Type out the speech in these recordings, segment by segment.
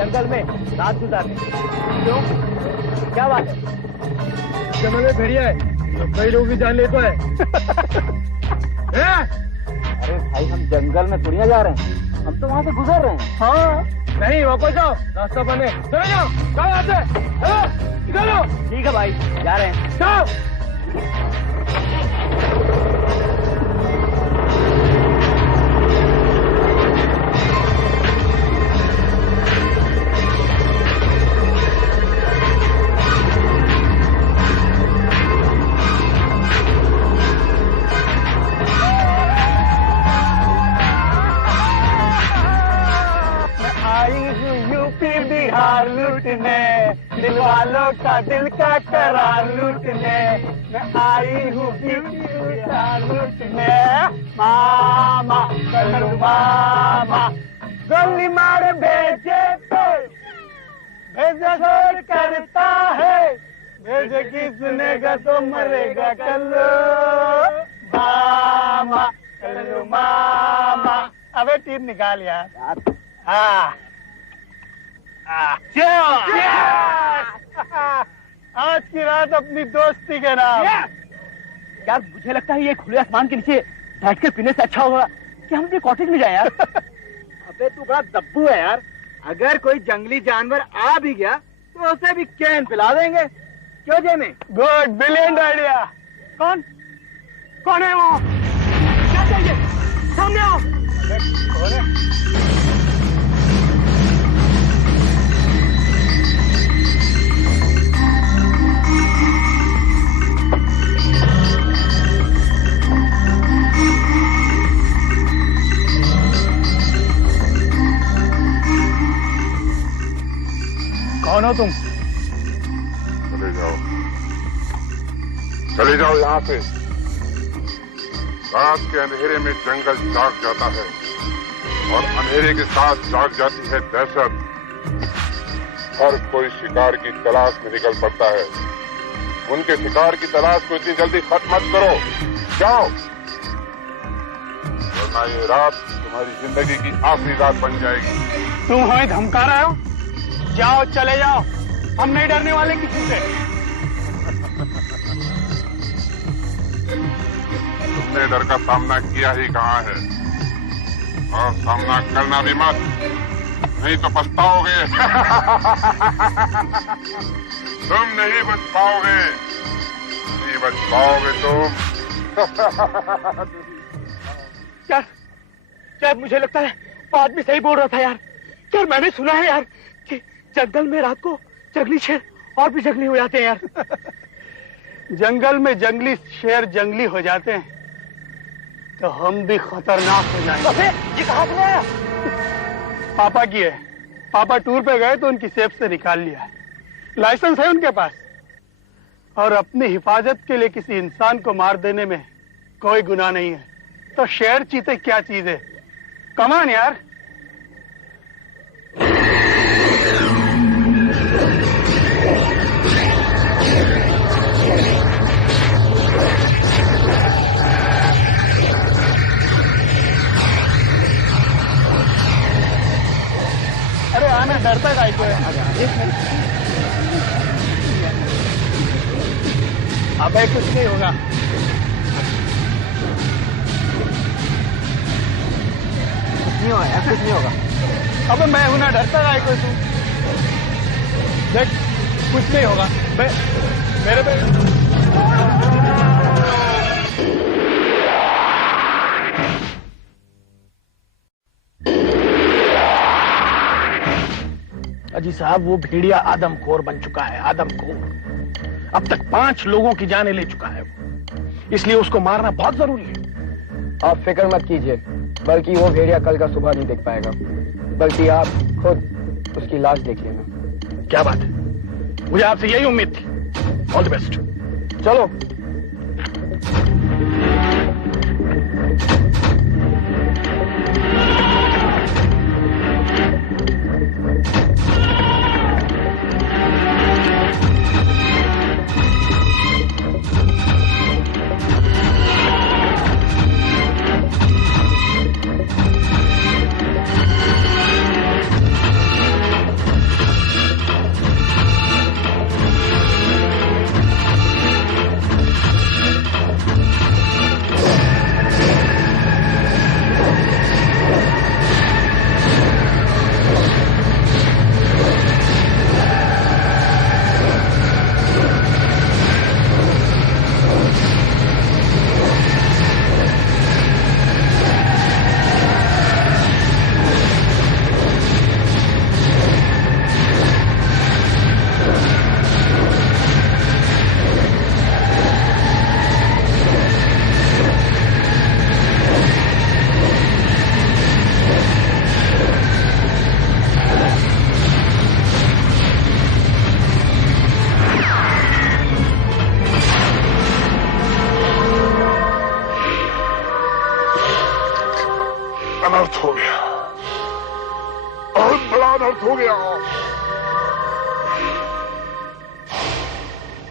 जंगल में रात गुजारने। क्यों, क्या बात है? जंगल में भेड़िया है, कई लोगों की जान लेता है। अरे भाई, हम जंगल में थोड़ी जा रहे हैं, हम तो वहाँ से गुजर रहे हैं। हाँ, नहीं वापस जाओ, रास्ता बने, चले जाओ, जाओ यहाँ से, चलो। ठीक है भाई, जा रहे हैं। जाओ। बिहार लूटने, दिल वालों का दिल का करार लूटने, मैं आई हूँ बिहार लूटने। मामा कलर मामा गोली मार भेजे तो भेजे जोर करता है, भेजे की सुनेगा तो मरेगा कल्लू मामा कल्लू मामा। अबे तीर निकाल यार। हाँ, आज की रात अपनी दोस्ती के नाम। यार मुझे लगता है ये खुले आसमान के नीचे बैठ कर पीने से अच्छा होगा कि हम अपने कॉटेज में जाएं यार। अबे तू बड़ा दब्बू है यार, अगर कोई जंगली जानवर आ भी गया तो उसे भी कैन पिला देंगे। क्यों जेमी? Good, brilliant idea. कौन है वो? क्या चाहिए? सामने आओ। कौन है? कौन हो तुम? चले जाओ यहाँ से। रात के अंधेरे में जंगल जाग जाता है और अंधेरे के साथ जाग जाती है दहशत। हर कोई शिकार की तलाश में निकल पड़ता है। उनके शिकार की तलाश को इतनी जल्दी खत्म मत करो, जाओ, वरना ये रात तुम्हारी जिंदगी की आखिरी रात बन जाएगी। तुम हमें धमका रहे हो? जाओ, चले जाओ, हम नहीं डरने वाले किसी से। तुमने डर का सामना किया ही कहाँ है, और सामना करना भी मत, नहीं तो पछताओगे। तुम नहीं बच पाओगे, नहीं बच पाओगे तुम। यार मुझे लगता है बात भी सही बोल रहा था यार। यार मैंने सुना है यार कि जंगल में रात को जंगली शेर और भी जंगली हो जाते हैं यार। जंगल में जंगली शेर जंगली हो जाते हैं तो हम भी खतरनाक हो जाएंगे। ये कहाँ से आया? पापा की है, पापा टूर पे गए तो उनकी सेफ से निकाल लिया है। लाइसेंस है उनके पास, और अपनी हिफाजत के लिए किसी इंसान को मार देने में कोई गुनाह नहीं है। तो शेर चीते क्या चीज है? कमान यार। अरे आना, डरता काहे को है? अबे कुछ नहीं होगा। नहीं होगा यार, कुछ नहीं होगा। अबे मैं हूं ना, डरता काहे को तू? देख, कुछ नहीं होगा। मेरे पे अजी साहब, वो भेड़िया आदमखोर बन चुका है, आदमखोर। अब तक 5 लोगों की जानें ले चुका है वो, इसलिए उसको मारना बहुत जरूरी है। आप फिक्र मत कीजिए, बल्कि वो भेड़िया कल का सुबह नहीं देख पाएगा, बल्कि आप खुद उसकी लाश देख लेना। क्या बात है, मुझे आपसे यही उम्मीद थी। All the best. चलो।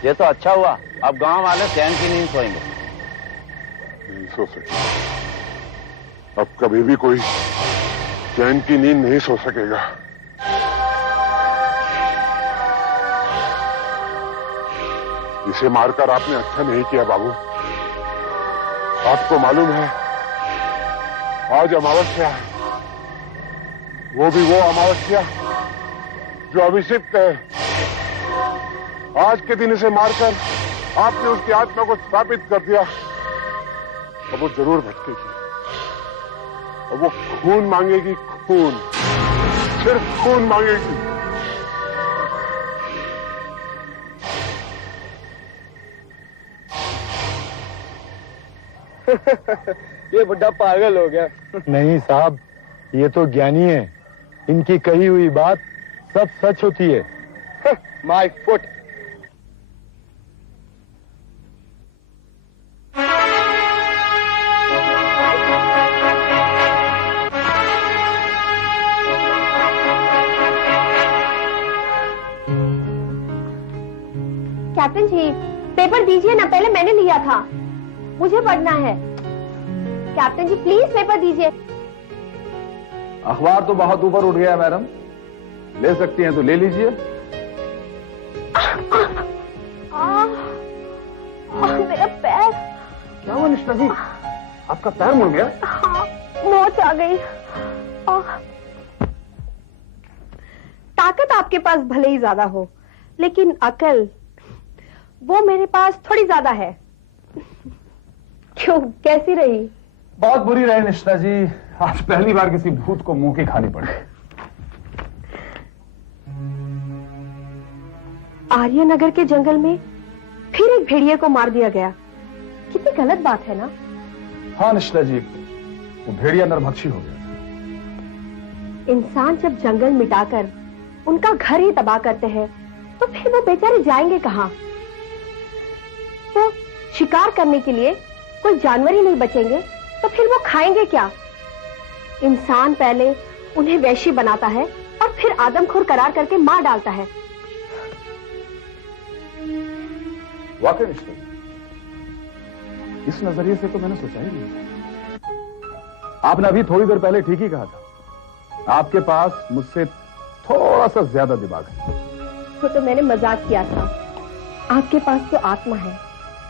ये तो अच्छा हुआ, अब गांव वाले चैन की नींद सोएंगे। नहीं सो सके, अब कभी भी कोई चैन की नींद नहीं सो सकेगा। इसे मारकर आपने अच्छा नहीं किया बाबू। आपको मालूम है आज अमावस्या है, वो भी वो अमावस्या जो अभिषिक्त है। आज के दिन इसे मारकर आपने उसकी आत्मा को स्थापित कर दिया। अब वो जरूर भटकेगी, अब वो खून मांगेगी, खून, सिर्फ खून मांगेगी। ये बुड्ढा पागल हो गया। नहीं साहब, ये तो ज्ञानी है, इनकी कही हुई बात सब सच होती है। My foot. Captain ji, paper दीजिए ना, पहले मैंने लिया था, मुझे पढ़ना है। कैप्टन जी प्लीज पेपर दीजिए। अखबार तो बहुत ऊपर उठ गया मैडम, ले सकती हैं तो ले लीजिए। मेरा पैर। क्या हुआ निष्ठा जी, आपका पैर मुड़ गया? मोच आ गई। ताकत आपके पास भले ही ज्यादा हो, लेकिन अकल वो मेरे पास थोड़ी ज्यादा है। क्यों, कैसी रही? बहुत बुरी रही निष्ठा जी, आज पहली बार किसी भूत को मुंह की खानी पड़ी। आर्यनगर के जंगल में फिर एक भेड़िए को मार दिया गया, कितनी गलत बात है ना? हाँ निष्ठा जी, वो भेड़िया नरभक्षी हो गया। इंसान जब जंगल मिटाकर उनका घर ही तबाह करते हैं, तो फिर वो बेचारे जाएंगे कहाँ? वो शिकार करने के लिए कोई जानवर ही नहीं बचेंगे, तो फिर वो खाएंगे क्या? इंसान पहले उन्हें वैश्य बनाता है और फिर आदमखोर करार करके मार डालता है। वाकई निष्ठा, इस नजरिए से तो मैंने सोचा ही नहीं। आपने अभी थोड़ी देर पहले ठीक ही कहा था, आपके पास मुझसे थोड़ा सा ज्यादा दिमाग है। वो तो मैंने मजाक किया था। आपके पास तो आत्मा है,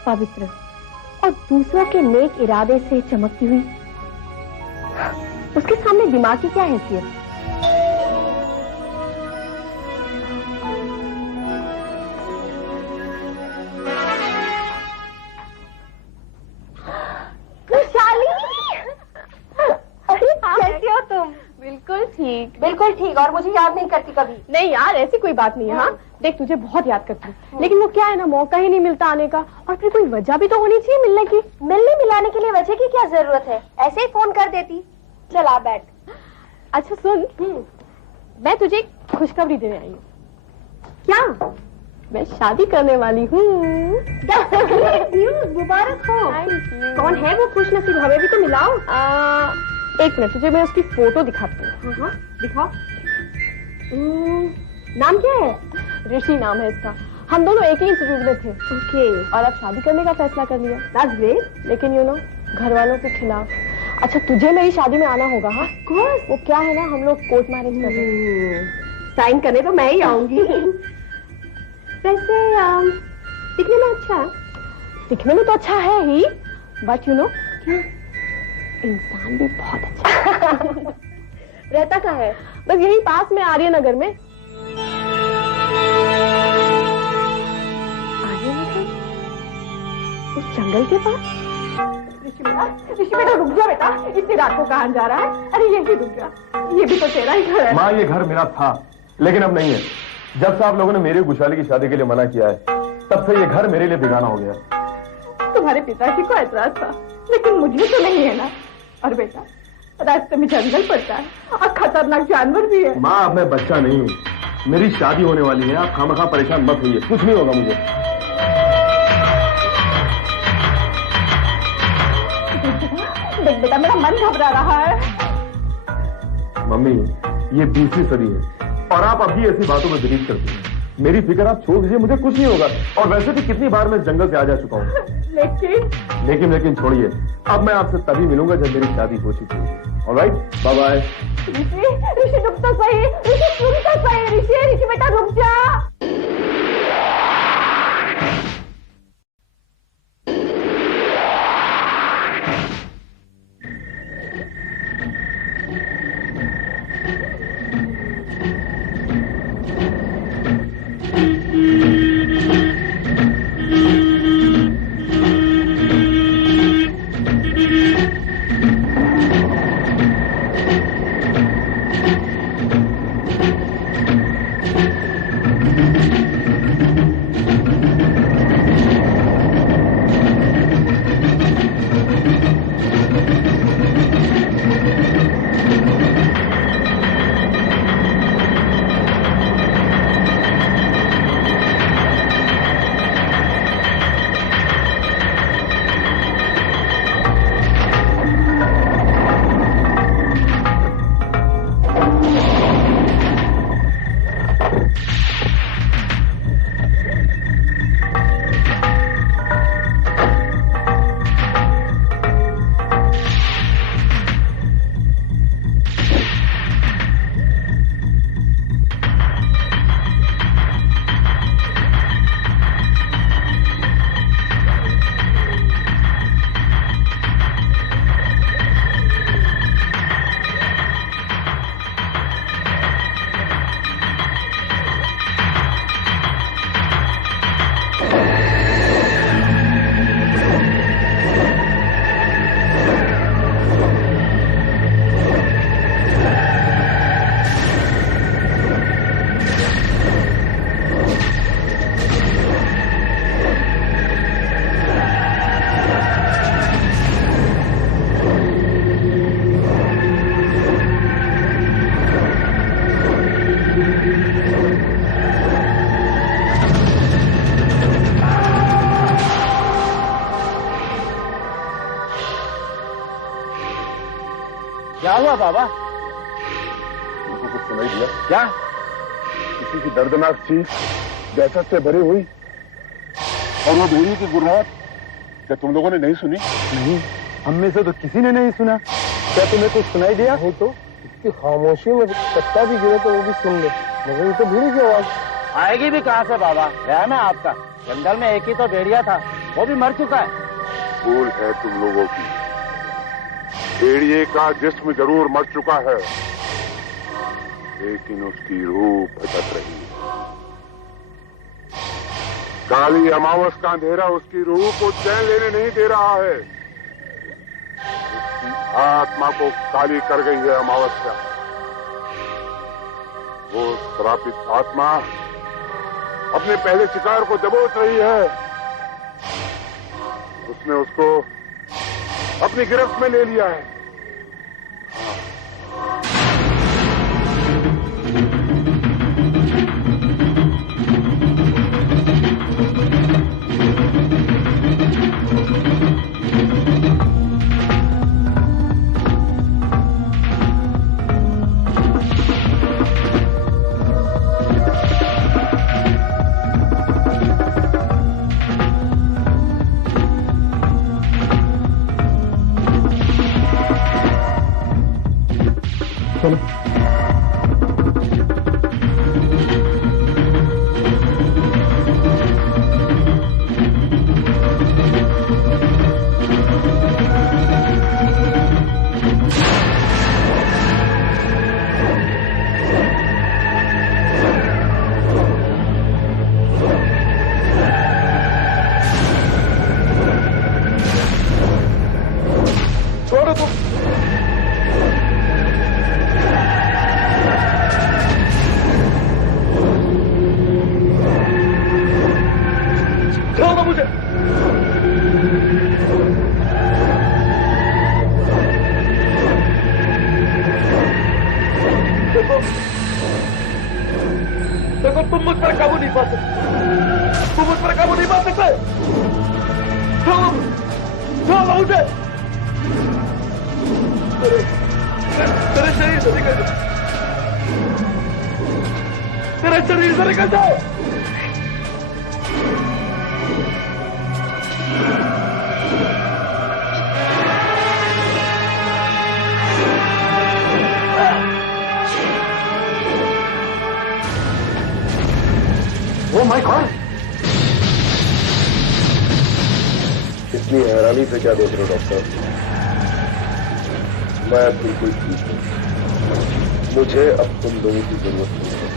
पवित्र, और दूसरों के नेक इरादे से चमकती हुई, उसके सामने दिमाग की क्या हैसियत? कैसी हो तुम? बिल्कुल ठीक। बिल्कुल ठीक, और मुझे याद नहीं करती कभी। नहीं यार, ऐसी कोई बात नहीं है। हाँ देख, तुझे बहुत याद करती हूँ, लेकिन वो क्या है ना, मौका ही नहीं मिलता आने का, और फिर कोई वजह भी तो होनी चाहिए मिलने की। मिलने मिलाने के लिए वजह की क्या जरूरत है, ऐसे ही फोन कर देती। चल आ बैठ। अच्छा सुन, मैं तुझे एक खुशखबरी देने आई हूँ। क्या? मैं शादी करने वाली हूँ। मुबारक हो। कौन है वो खुशनसीब, हमें भी तो मिलाओ। एक मिनट, तुझे मैं उसकी फोटो दिखाती हूँ। हाँ, दिखाओ। नाम क्या है? ऋषि नाम है इसका। हम दोनों एक ही इंस्टीट्यूट में थे। ओके। और अब शादी करने का फैसला कर लिया। That's great। लेकिन यू नो, घर वालों के खिलाफ। अच्छा, तुझे मेरी शादी में आना होगा। हाँ वो क्या है ना, हम लोग कोर्ट मैरिज कर रहे हैं। साइन करने तो मैं ही आऊंगी। वैसे दिखने में अच्छा है। दिखने में तो अच्छा है ही, बट यू नो, इंसान भी बहुत अच्छा। रहता कहाँ है? बस यही पास में, आर्यनगर में। आर्यनगर? उस जंगल के पास? ऋषि बेटा रुक जा बेटा, इतनी रात को कहाँ जा रहा है? अरे यहीं रुक जा, ये भी तो तेरा ही घर है। माँ, ये घर मेरा था, लेकिन अब नहीं है। जब से आप लोगों ने मेरी खुशहाली की शादी के लिए मना किया है, तब से ये घर मेरे लिए बेगाना हो गया। तुम्हारे पिताजी को एतराज था, लेकिन मुझे तो नहीं है ना। और बेटा, रास्ते में जंगल पड़ता है और खतरनाक जानवर भी है। माँ, अब मैं बच्चा नहीं हूँ, मेरी शादी होने वाली है। आप खामखा परेशान मत होइए, कुछ नहीं होगा मुझे। देख बेटा, मेरा मन घबरा रहा है। मम्मी, ये 20वीं सदी है और आप अभी ऐसी बातों में बिलीव करती हैं। मेरी फिक्र आप छोड़ दीजिए, मुझे कुछ नहीं होगा। और वैसे भी कितनी बार मैं इस जंगल से आ जा चुका हूँ। लेकिन छोड़िए, अब मैं आपसे तभी मिलूंगा जब मेरी शादी हो चुकी। Alright, bye bye. ऋषि रुक तो सही, ऋषि सुन तो सही, ऋषि बेटा रुक जा। क्या हुआ बाबा? तुमको कुछ सुनाई दिया? क्या? किसी की दर्दनाक चीख दहशत से भरी हुई, और वो भेड़िए की गुर्राहट, क्या तुम लोगों ने नहीं सुनी? नहीं, हम में से तो किसी ने नहीं सुना। क्या तुम्हें कुछ सुनाई दिया? नहीं तो इसकी खामोशी में पत्ता भी गिरे तो वो भी सुन ले, मगर ये तो भेड़िए की आवाज आएगी भी कहाँ से बाबा? रहम है आपका, जंगल में एक ही तो भेड़िया था, वो भी मर चुका है। भूल है तुम लोगों की। भेड़िए का जिस्म जरूर मर चुका है, लेकिन उसकी रूह भटक रही है। काली अमावस का अंधेरा उसकी रूह को चैन लेने नहीं दे रहा है। उसकी आत्मा को काली कर गई है अमावस्या। वो श्रापित आत्मा अपने पहले शिकार को दबोच रही है। उसने उसको अपनी गिरफ्त में ले लिया है। देखो तुम मुझ पर काबू नहीं पा सकते, तुम मुझ पर काबू नहीं पा सकते। उठे, तेरे शरीर से निकल जाओ, तेरे शरीर से निकल जाओ। Oh my God! इतनी हैरानी से क्या देख रहे हो डॉक्टर? मैं बिल्कुल ठीक हूँ। मुझे अब तुम लोगों की जरूरत नहीं है।